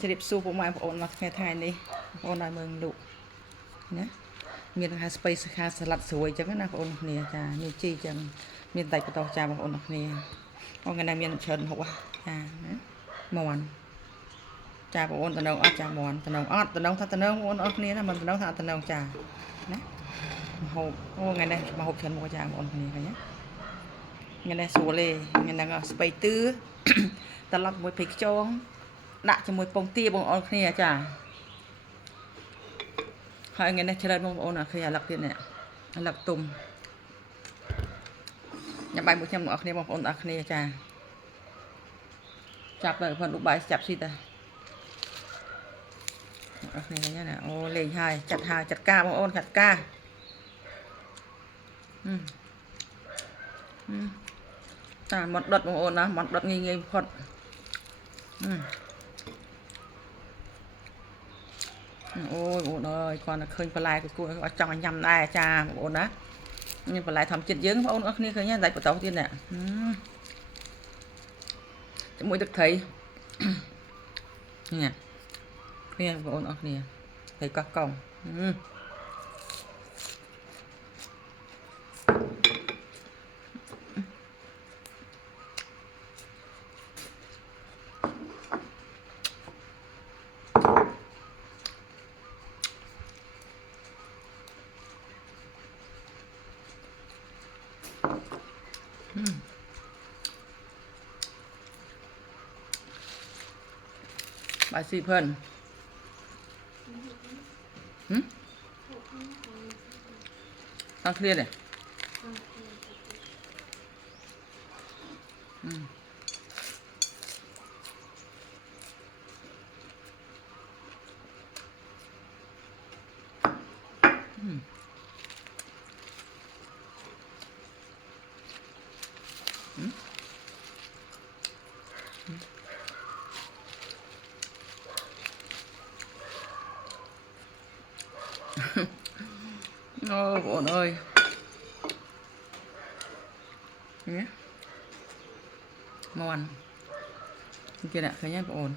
จะรีบสู้ผมมาโอนมาแค่ไทยนี่โอนในเมืองดุนะมีราคาสเปซราคาสลัดสวยจังนะโอนเนี่ยจ้ามีจีจังมีไต่ประตอจ้าโอนเนี่ยโอนกันได้มีเชิญหกว่าจ้านะมอนจ้าโอนตะนงออจ้ามอนตะนงออตะนงถ้าตะนงโอนออกเนี่ยนะมันตะนงถ้าตะนงจ้านะหกโอ้ไงได้มาหกเชิญหกจ้าโอนเนี่ยกันเนี้ยไงได้สวยเลยไงได้ก็สเปซตื้อตลับมวยพริกจงដាក់ជាមួយពងទាបងប្អូនគ្នាចាហើយថ្ងៃនេះច្រើនបងប្អូនឃើញអាឡឹកទៀតនេះអាឡឹកទុំញ៉ាំបាយមួយខ្ញុំបងប្អូនបងប្អូនអរគ្នាចាចាប់ទៅផងលោកបាយចាប់ស៊ីតាអរគ្នាណាអូលេងហើយចាត់ការបងប្អូនចាត់ការតាមាត់ដុតបងប្អូនណាមាត់ដុតងាយផុតអូយបងប្អូនអើយគាត់ឃើញបន្លែគួរចង់ញ៉ាំដែរចាបងប្អូនណានេះបន្លែធម្មជាតិយើងបងប្អូនអរគ្នាឃើញដែរបន្តទៀតនេះជាមួយទឹកត្រីនេះឃើញបងប្អូនអរគ្នាត្រីកោះកុងបាយស៊ីเพิ่นตั้งเครียดเลยโอ้โหเอ้ยเนี่ยมวนกินอะเคยยังปอน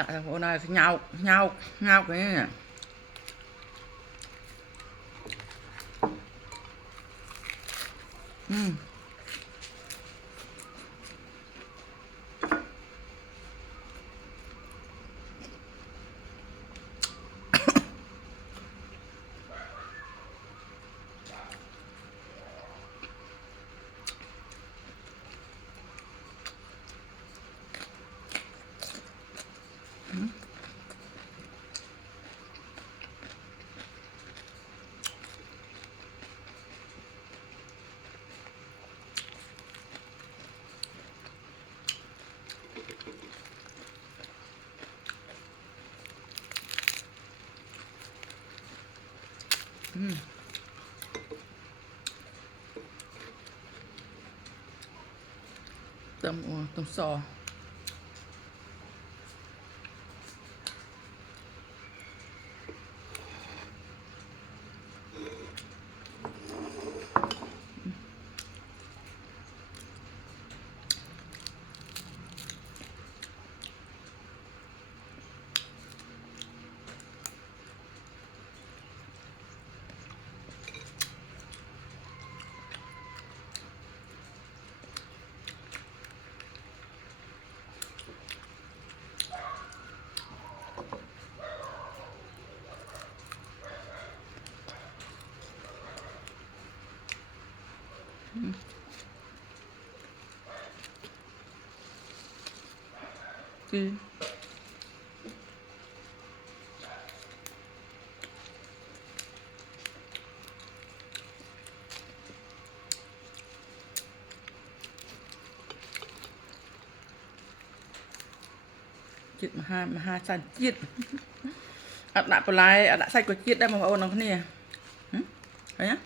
ដាក់អូនហើយញ៉ោកហ្នឹងต้มซอจิตมหาสันจิต อัดหนักปลายอัดใส่กระเจี๊ยบได้มาเอาน้องนี่เฮ้ยนะ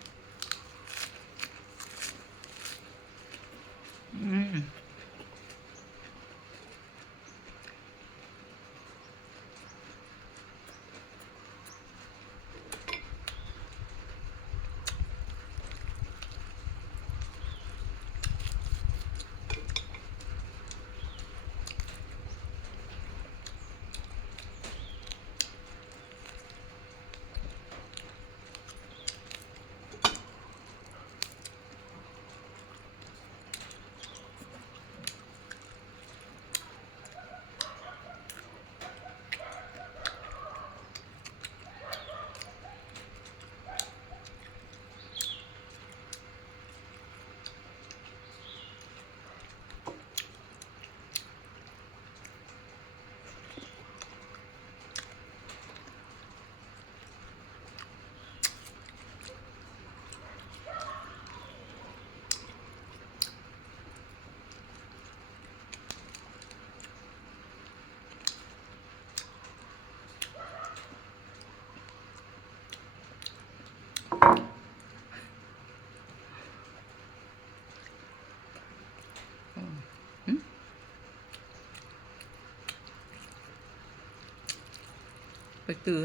ไปตือ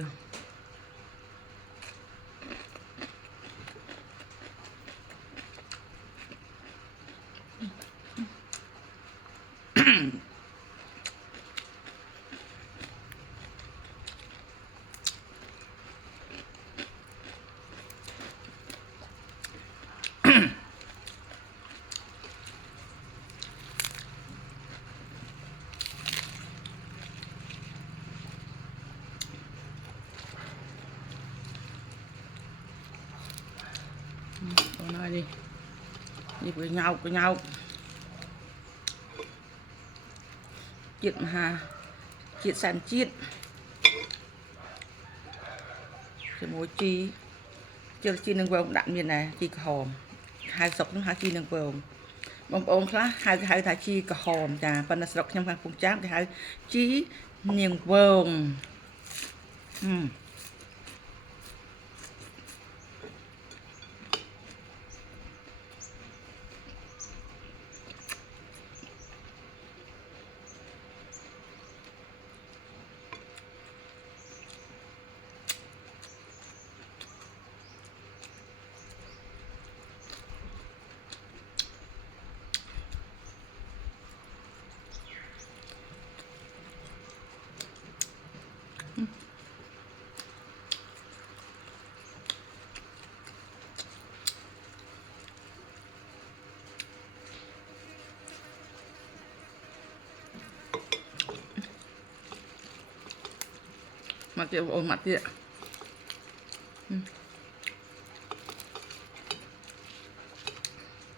เอาหน่อยดินี่ไปเงาจิตมาหาจิตสันจิตจะโมจีเจอจีนึงเวลดักมีนไหจีกระหอมหายศกต้องหาจีนึงเวลบางองค์คละหายถ่ายจีกระหอมจ้าปนสลกยังพังปุงจ้ามหายจีเนียงเวลมาเกี่ยวโอนมาเตี้ย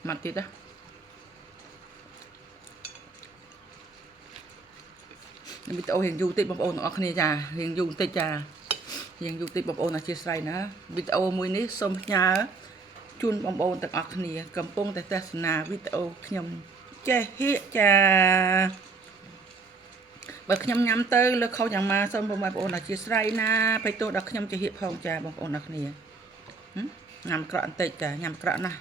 มาติดอ่ะวิดีโอเห็นยูติดบอมโอนออกนี่จ้าเห็นยูติดจ้าเห็นยูติดบอมโอนเชียร์ไซนะวิดีโอมวยนี้สมญาจุนบอมโอนต่างออกนี่กำปงแต่ศาสนาวิดีโอขยมเจ๊เฮียจ้าบางขยมย้ำเตอแล้วเขาอย่างมาสมบอมโอนเชียร์ไซนะไปตัวดอกขยมจะเฮียพองจ้าบอมโอนออกนี่ยำกระอันติดจ้ายำกระนะ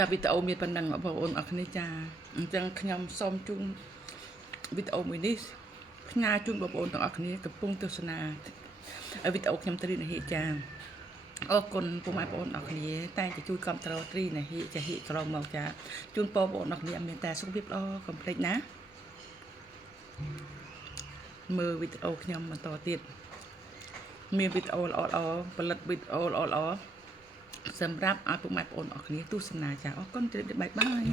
ចាវីដេអូមានប៉ុណ្ណឹងបងប្អូនអរគ្នាចាអញ្ចឹងខ្ញុំសូមជូនវីដេអូមួយនេះផ្ញើជូនបងប្អូនទាំងអស់គ្នាកំពុងទស្សនាវីដេអូខ្ញុំត្រីនាហិចាអរគុណពុកម៉ែបងប្អូនអរគ្នាតែងតែជួយគ្រប់គ្រងត្រីនាហិចាហិក្រមកចាជូនបងប្អូនអរគ្នាមានតែសុខភាពល្អកុំភ្លេចណាមើលវីដេអូខ្ញុំបន្តទៀតមានវីដេអូល្អៗផលិតវីដេអូល្អៗសម្រាប់ឲ្យពុកម៉ែបងប្អូនអរគ្នាទស្សនាចាអរគុណជម្រាបលាបាយបាយ